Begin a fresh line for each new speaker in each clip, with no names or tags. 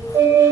பிட்டுக்கு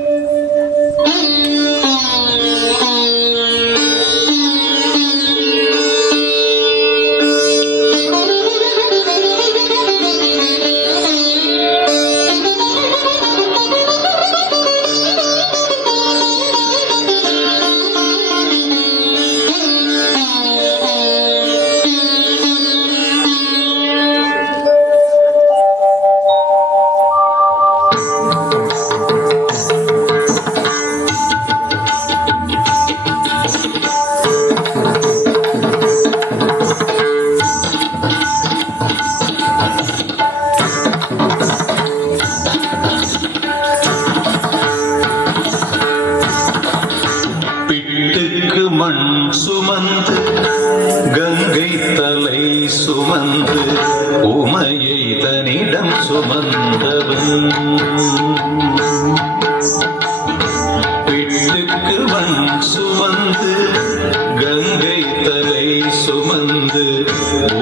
சுமந்தவன். பிட்டுக்கு வன் சுமந்து கங்கை தலை சுமந்து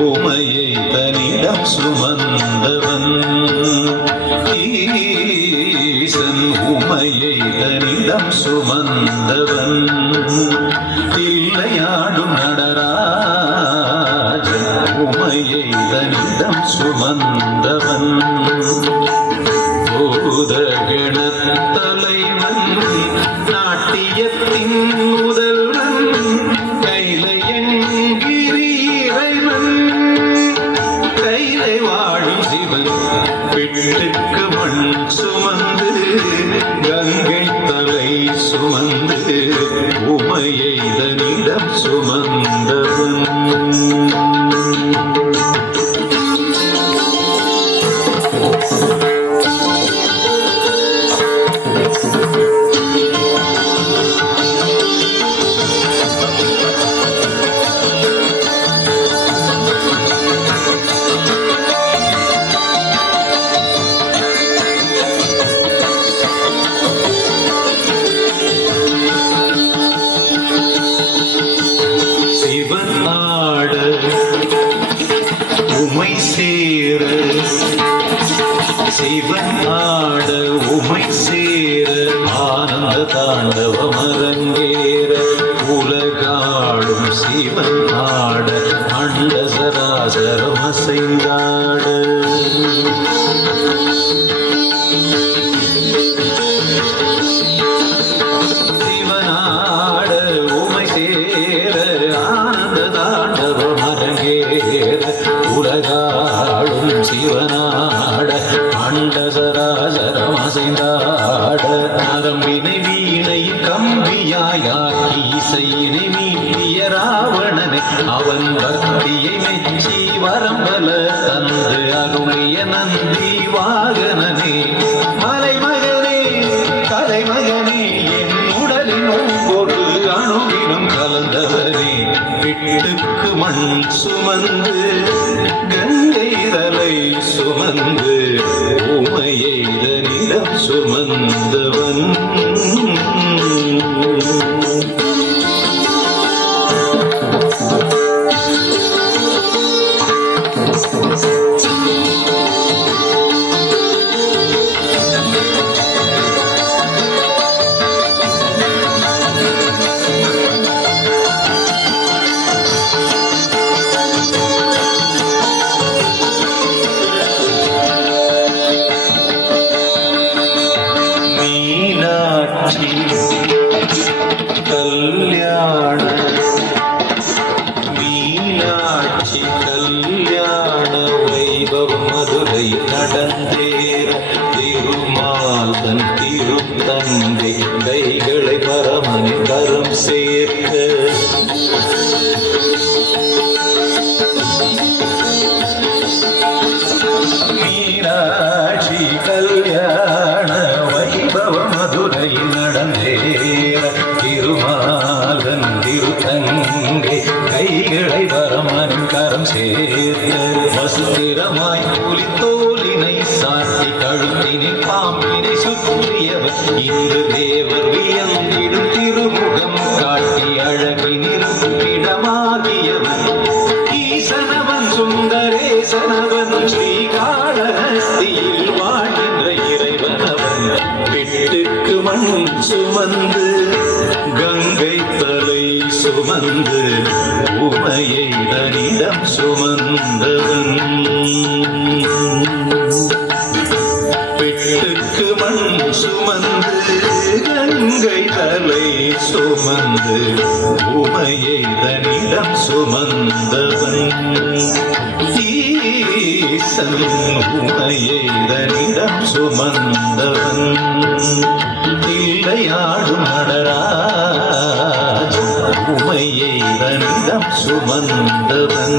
உமையை தனிடம் சுமந்தவன் ஈசன் உமையை தனிடம் சுமந்தவன் சுமந்தவன். பூதகணத் நாட்டியத்தின் முதல்வன் கைலையங்கிரி கைலை வாழும் சிவன் பிட்டுக்கு மண் சுமந்து கங்கை தலை சுமந்து உமை சேர சிவன் ஆட உமை சேர ஆனந்த தாண்டவம் அரங்கேற உலகாடும் சிவன் ஆட அண்ட அசைந்தாட நரம்பினை வீணை கம்பியாயாக்கி இசையினை மீட்டிய ராவணனை அவன் பக்தியை மெச்சி வரம்பல கல்யாண மீனாட்சி கல்யாண வைபவம் மதுரை நடந்தேற திருமால் தன் திருத்தந்தை கைகளை பரமனி கரம் சேர்க்க மீனாட்சி கல்யாண சேர்த்த வசுத்திரமாய் புலி தோலினை சாத்தி கழுத்தினை பாம்பினை சுற்றியவர். இன்று தேவர் வியந்திடும் திருமுகம் காட்டி அழகினிரும் இடமாகியவர் ஈசனவன் சுந்தரேசனவன் ஸ்ரீகாளஹஸ்தியில் வாழ்கின்ற இறைவனவன். மண் சுமந்து கங்கை தலை சுமந்து உமையை தனிடம் சுமந்தவன். பெட்டுக்கு மண் சுமந்து கங்கை தலை சுமந்து உமையை தனிடம் சுமந்தவன். ஈசன் உமையை தனிடம் சுமந்தவன். இல்லையாடும் நடரா உமையை தனிடம் சுமந்தவன்.